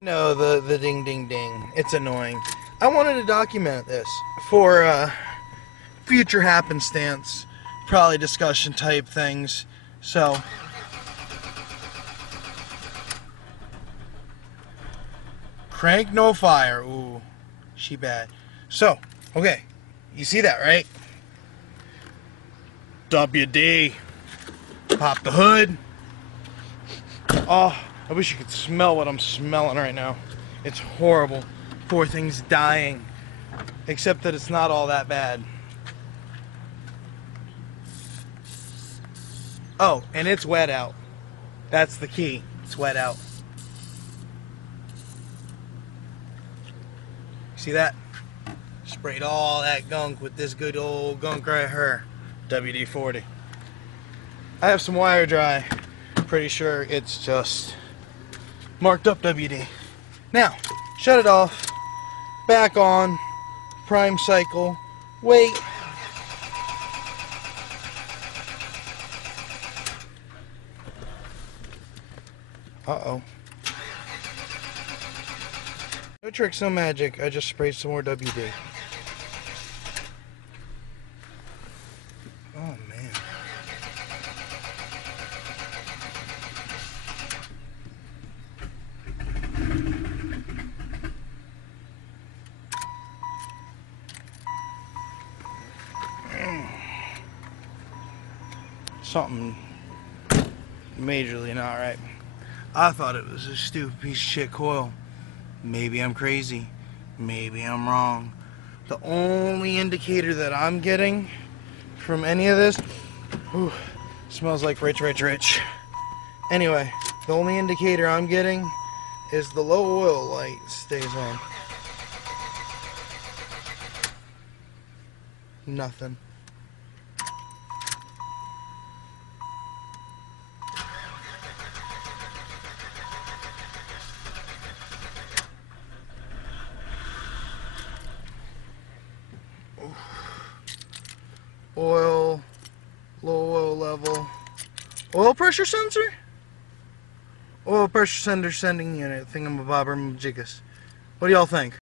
No, the ding ding ding. It's annoying. I wanted to document this for future happenstance, probably discussion type things. So, crank no fire. Ooh, she bad. So, okay, you see that, right? WD. Pop the hood. Oh, I wish you could smell what I'm smelling right now. It's horrible. Poor thing's dying. Except that it's not all that bad. Oh, and it's wet out. That's the key. It's wet out. See that? Sprayed all that gunk with this good old gunk right here. WD-40. I have some wire dry. Pretty sure it's just marked up WD. Now, shut it off. Back on. Prime cycle. Wait. Uh-oh. No tricks, no magic. I just sprayed some more WD. Oh, man. Something majorly not right. I thought it was a stupid piece of shit coil. Maybe I'm crazy. Maybe I'm wrong. The only indicator that I'm getting from any of this, whew, smells like rich. Anyway, the only indicator I'm getting is the low oil light stays on. Nothing. Oil, low oil level, oil pressure sensor, oil pressure sensor sending unit, thingamabobber majiggas. What do y'all think?